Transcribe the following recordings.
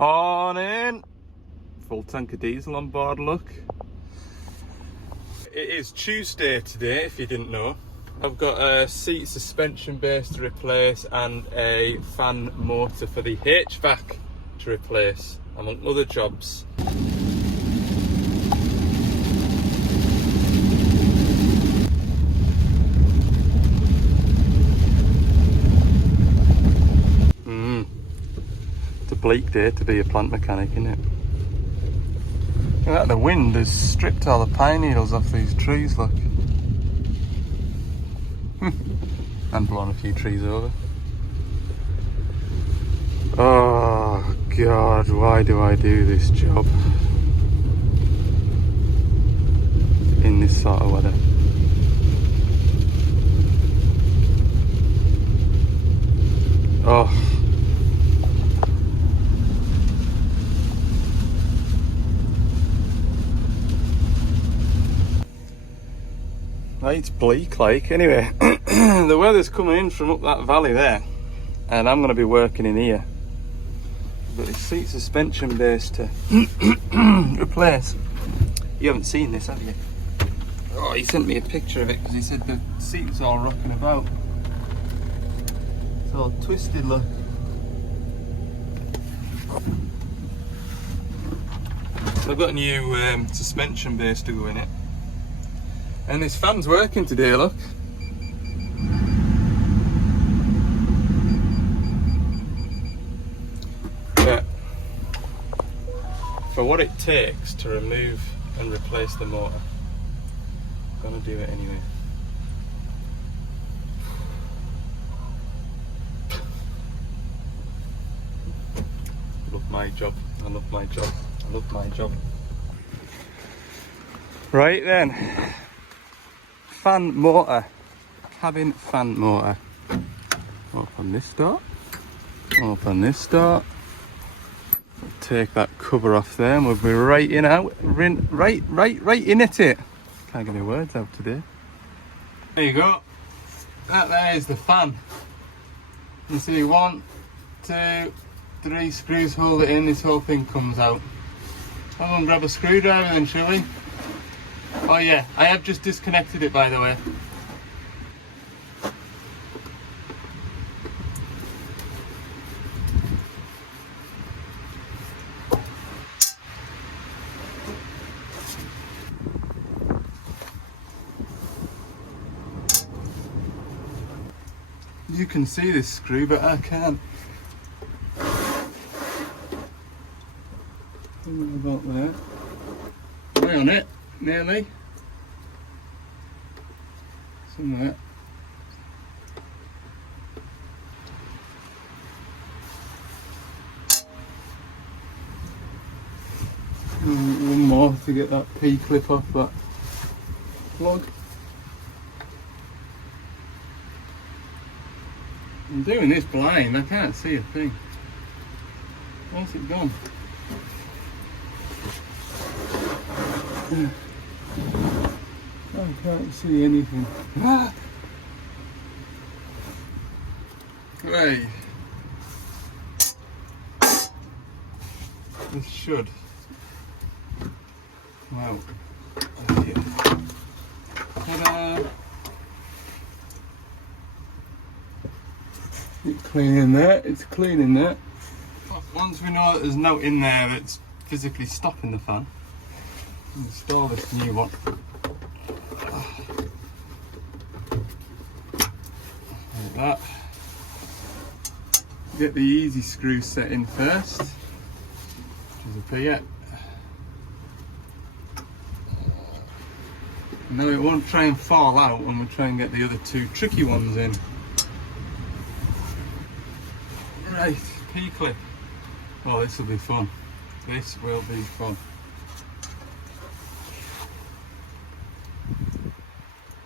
Morning! Full tank of diesel on board, look. It is Tuesday today, if you didn't know. I've got a seat suspension base to replace and a fan motor for the HVAC to replace, among other jobs. It's a bleak day to be a plant mechanic, isn't it? Look at that, the wind has stripped all the pine needles off these trees, look. And blown a few trees over. Oh God, why do I do this job in this sort of weather? Oh. It's bleak like. Anyway, the weather's coming in from up that valley there and I'm going to be working in here. I've got this seat suspension base to replace. You haven't seen this, have you? Oh, he sent me a picture of it because he said the seat was all rocking about. It's all twisted, look. So I've got a new suspension base to go in it. And this fan's working today, look. Yeah. For what it takes to remove and replace the motor, I'm gonna do it anyway. I love my job. I love my job. I love my job. Right then. Fan motor, cabin fan motor. Open this door, open this door. Take that cover off there and we'll be right in out, right in at it. Can't get my words out today. There you go. That there is the fan. You see 1, 2, 3 screws hold it in, this whole thing comes out. I'm gonna grab a screwdriver then, shall we? Oh yeah, I have just disconnected it, by the way. You can see this screw, but I can't. About that. Way on it. Nearly. Somewhere. One more to get that P-clip off that plug. I'm doing this blind, I can't see a thing. Where's it gone? I can't see anything. Ah! Right. This should. Wow. Okay. Ta-da! It's clean in there. It's clean in there. Once we know that there's no in there that's physically stopping the fan, install this new one. Like that. Get the easy screw set in first, which is up here. Now it won't try and fall out when we try and get the other two tricky ones in. Right, P-clip. Oh, this will be fun. This will be fun.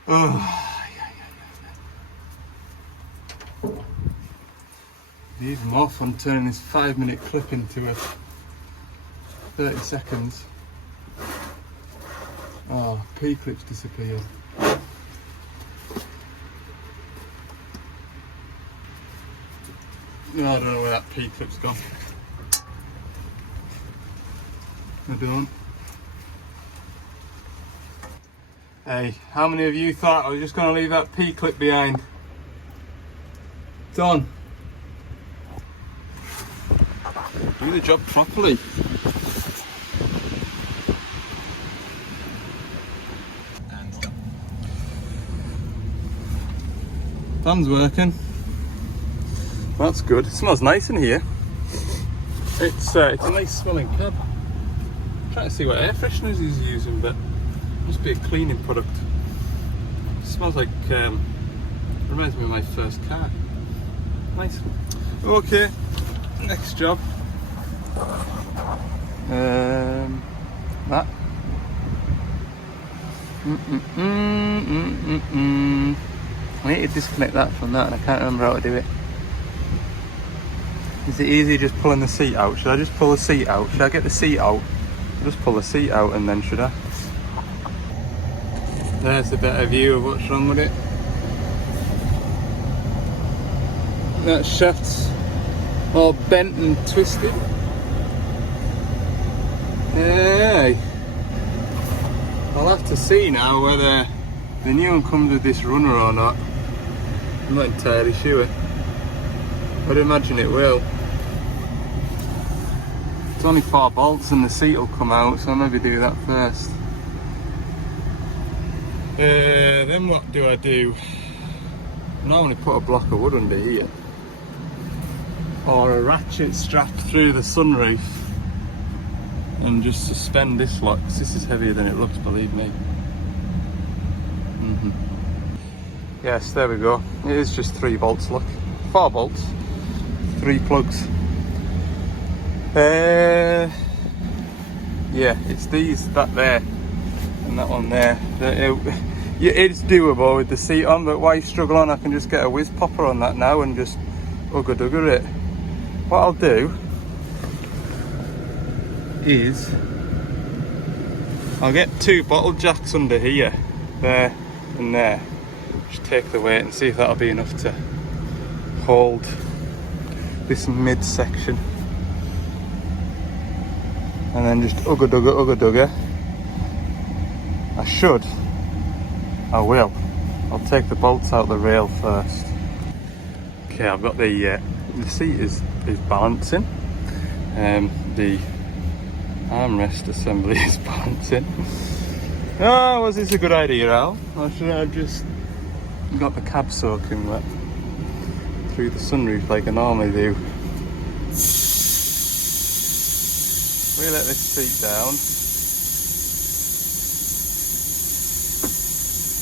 Oh. Even more fun turning this 5-minute clip into a 30 seconds. Oh, P-clips disappeared. No, I don't know where that P-clip's gone. I don't. Hey, how many of you thought I was just going to leave that P-clip behind? Done. Do the job properly. Fan's working. That's good. It smells nice in here. It's a nice smelling cab. I'm trying to see what air fresheners he's using, but it must be a cleaning product. It smells like, reminds me of my first car. Nice. Okay, next job. That. I need to disconnect that from that and I can't remember how to do it. Is it easy just pulling the seat out? Should I just pull the seat out? Should I get the seat out? I'll just pull the seat out and then should I? There's a better view of what's wrong with it. That shaft's all bent and twisted. Hey, I'll have to see now whether the new one comes with this runner or not. I'm not entirely sure. I'd imagine it will. It's only 4 bolts and the seat will come out, so I'll maybe do that first. Then what do I do? I normally put a block of wood under here. Or a ratchet strap through the sunroof. And just suspend this lot, because this is heavier than it looks, believe me. Yes, there we go. It is just 3 bolts, look. 4 bolts, 3 plugs. Yeah, it's these, that there, and that one there. Yeah, it's doable with the seat on, but why struggle on? I can just get a whiz popper on that now and just ugga-dugga it. What I'll do is I'll get 2 bottle jacks under here, there and there. Just take the weight and see if that'll be enough to hold this mid section. And then just ugga-dugga. I will. I'll take the bolts out the rail first. Okay, I've got the seat is balancing. The armrest assembly is balancing. Oh, was this a good idea, Al? Or should I have just got the cab soaking wet through the sunroof like I normally do? We let this seat down.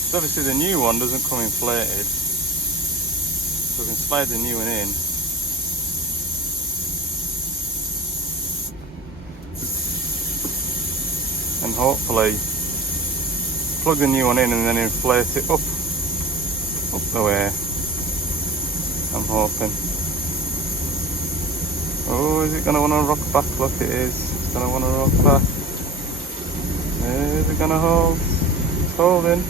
So obviously the new one doesn't come inflated, so we can slide the new one in. And hopefully plug the new one in and then inflate it up the way. I'm hoping. Oh, is it going to want to rock back? Look, it is. It's going to want to rock back. Is it going to hold? It's holding.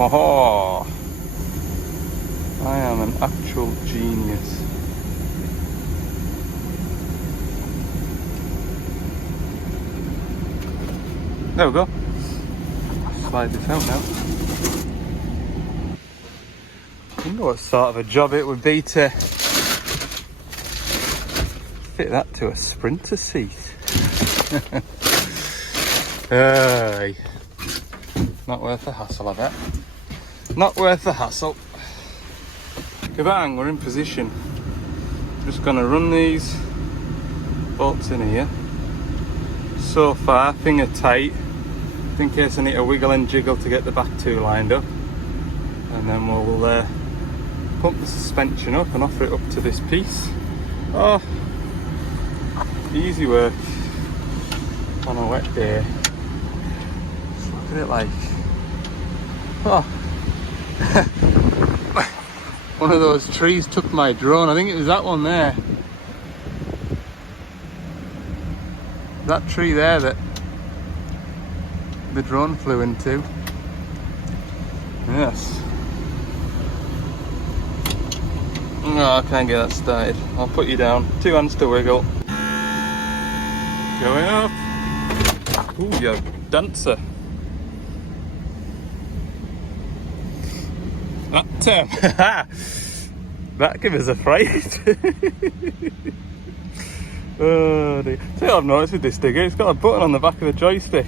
Oh, I am an actual genius. There we go. Slide this out now. I wonder what sort of a job it would be to fit that to a Sprinter seat. Hey. Not worth the hassle, I bet. Not worth the hassle. Kabang, we're in position. Just gonna run these bolts in here. So far, finger tight, in case I need to wiggle and jiggle to get the back two lined up. And then we'll pump the suspension up and offer it up to this piece. Oh, easy work on a wet day. Just look at it like, oh. One of those trees took my drone. I think it was that one there. That tree there that the drone flew into. Yes. No, I can't get that started. I'll put you down. 2 hands to wiggle. Going up. Ooh, you're a dancer. That gave us a fright. Oh dear. See what I've noticed with this digger? It's got a button on the back of the joystick.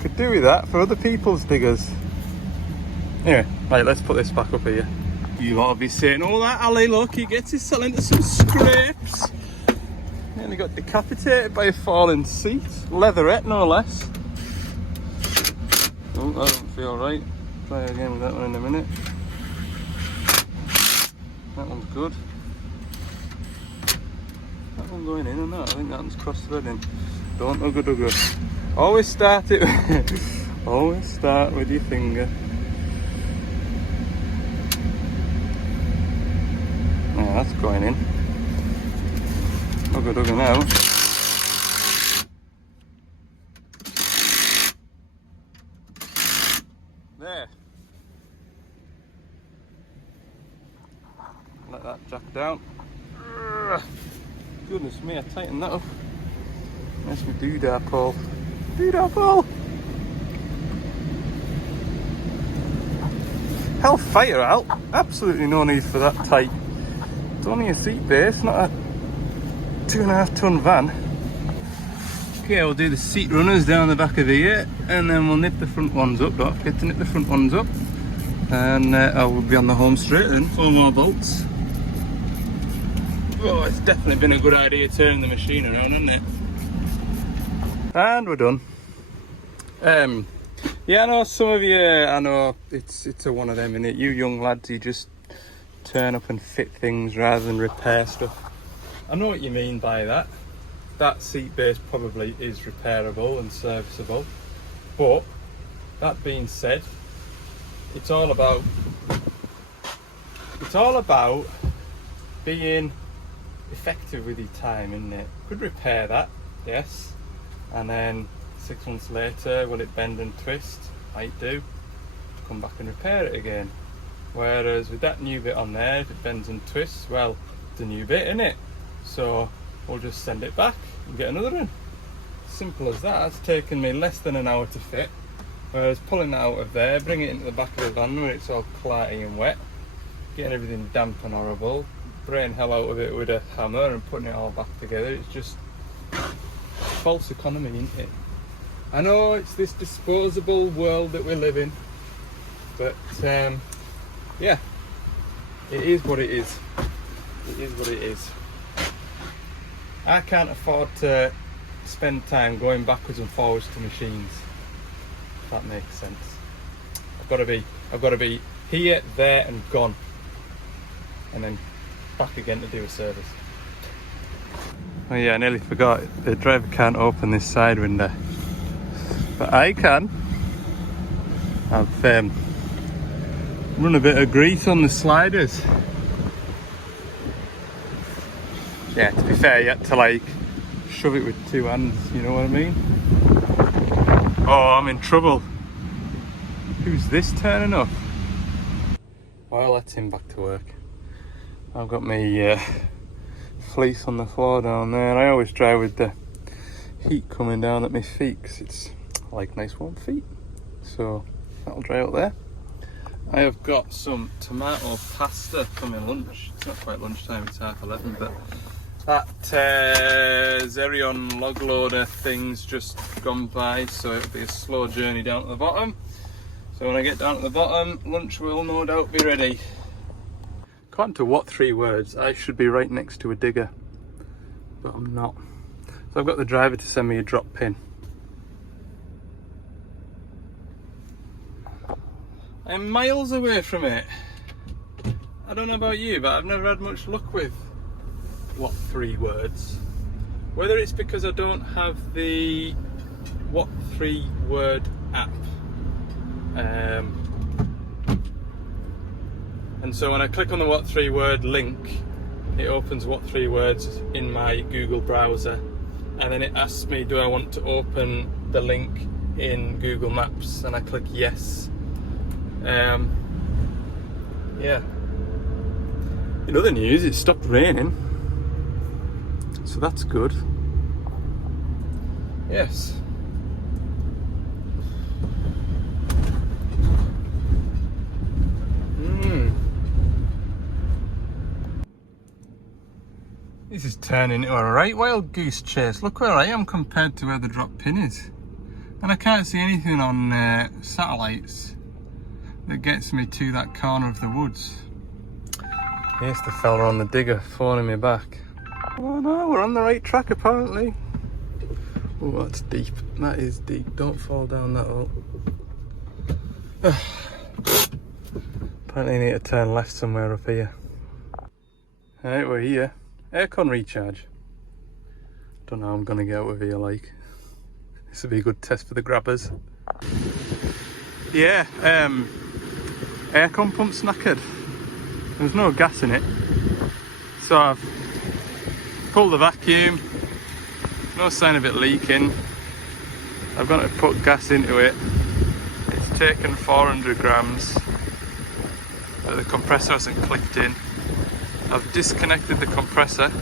Could do with that for other people's diggers. Anyway, right, let's put this back up here. You ought to be saying, oh, that alley, look, he gets himself into some scrapes. Nearly got decapitated by a falling seat. Leatherette, no less. Oh, that doesn't feel right. Try again with that one in a minute. That one's good. That one going in or not? I think that one's cross-threading. Don't ugga. Always start it. Always start with your finger. Yeah, that's going in. Ugga now. There. Let that jack down. Goodness me, I tightened that up. Nice me doodah pole. Doodah pole! Hellfire out. Absolutely no need for that tight. It's only a seat base, not a 2.5 ton van. Okay, we'll do the seat runners down the back of here, and then we'll nip the front ones up. Don't forget to nip the front ones up. And I will be on the home straight then. 4 more bolts. Oh, it's definitely been a good idea turning the machine around, hasn't it? And we're done. Yeah, I know some of you, I know it's a one of them, innit? You young lads, you just turn up and fit things rather than repair stuff. I know what you mean by that. That seat base probably is repairable and serviceable. But, that being said, it's all about being effective with your time, isn't it? Could repair that, yes, and then 6 months later, will it bend and twist? Might do. Come back and repair it again. Whereas with that new bit on there, if it bends and twists, well, it's a new bit, isn't it? So we'll just send it back and get another one. Simple as that. It's taken me less than an hour to fit. Whereas pulling it out of there, bringing it into the back of the van where it's all clatty and wet, getting everything damp and horrible, spraying hell out of it with a hammer and putting it all back together, it's just false economy, isn't it? I know it's this disposable world that we live in, but yeah, it is what it is. It is what it is. I can't afford to spend time going backwards and forwards to machines. If that makes sense. I've got to be here, there, and gone, and then back again to do a service. Oh yeah, I nearly forgot. The driver can't open this side window, but I can. I've run a bit of grease on the sliders. Yeah, to be fair, you had to like shove it with 2 hands, you know what I mean? Oh, I'm in trouble. Who's this turning up? Well, that's him back to work. I've got my fleece on the floor down there. I always dry with the heat coming down at my feet because it's like nice warm feet. So that'll dry out there. I have got some tomato pasta for my lunch. It's not quite lunchtime, it's 11:30, but that Xerion log loader thing's just gone by, so it'll be a slow journey down to the bottom. So when I get down to the bottom, lunch will no doubt be ready. According to what 3 words, I should be right next to a digger, but I'm not. So I've got the driver to send me a drop pin. I'm miles away from it. I don't know about you, but I've never had much luck with what 3 words. Whether it's because I don't have the what 3 word app. And so when I click on the what 3 word link, it opens what 3 words in my Google browser, and then it asks me, do I want to open the link in Google Maps, and I click yes. Yeah, In other news, it stopped raining, so that's good. Yes. This is turning into a right wild goose chase. Look where I am compared to where the drop pin is. And I can't see anything on satellites that gets me to that corner of the woods. Here's the fella on the digger phoning me back. Oh no, we're on the right track apparently. Oh, that's deep. That is deep. Don't fall down that hole. Apparently I need to turn left somewhere up here. Alright, we're here. Aircon recharge. Don't know how I'm gonna get out of here like. This will be a good test for the grabbers. Yeah, aircon pump's knackered. There's no gas in it. So I've pulled the vacuum. No sign of it leaking. I've got to put gas into it. It's taken 400 grams. But the compressor hasn't clicked in. I've disconnected the compressor.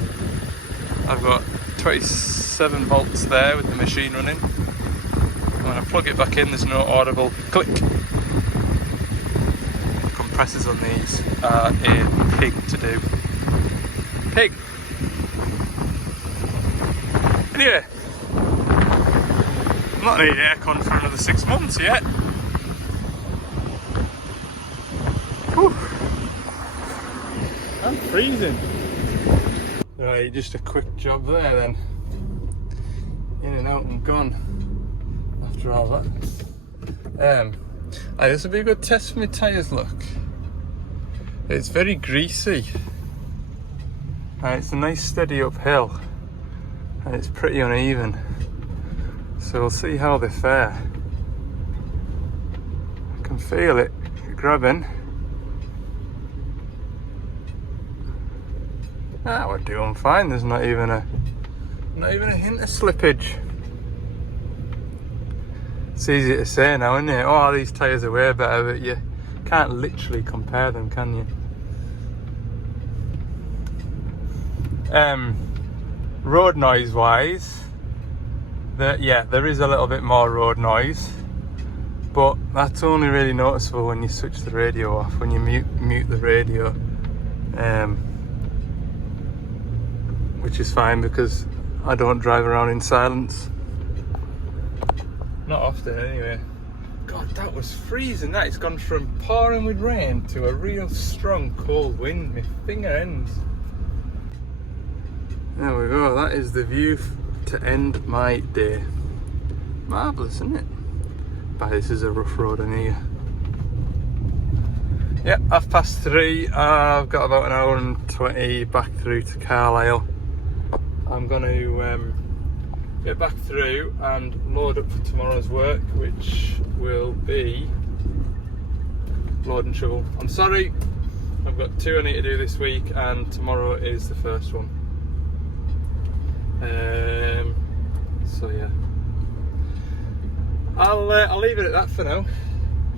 I've got 27 volts there with the machine running. When I plug it back in, there's no audible click. Compressors on these are a pig to do. Pig! Anyway, I'm not needing aircon for another 6 months yet. Whew. I'm freezing. Right, just a quick job there then. In and out and gone after all that. This will be a good test for my tyres, look. It's very greasy. It's a nice steady uphill and it's pretty uneven. So we'll see how they fare. I can feel it grabbing. We're doing fine. There's not even a hint of slippage. It's easy to say now, isn't it? Oh, these tyres are way better, but you can't literally compare them, can you? Road noise wise, there is a little bit more road noise, but that's only really noticeable when you switch the radio off, when you mute the radio, which is fine because I don't drive around in silence. Not often anyway. God, that was freezing. That it's gone from pouring with rain to a real strong cold wind. My finger ends. There we go. That is the view to end my day. Marvellous, isn't it? But this is a rough road in here. Yep, 3:30. I've got about an hour and 20 back through to Carlisle. I'm going to get back through and load up for tomorrow's work, which will be load and shovel. I'm sorry, I've got 2 I need to do this week and tomorrow is the first one. So yeah, I'll leave it at that for now.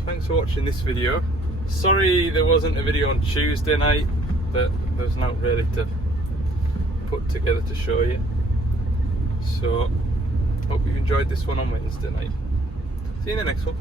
Thanks for watching this video. Sorry there wasn't a video on Tuesday night, but there's not really to put together to show you. So hope you've enjoyed this one on Wednesday night. See you in the next one.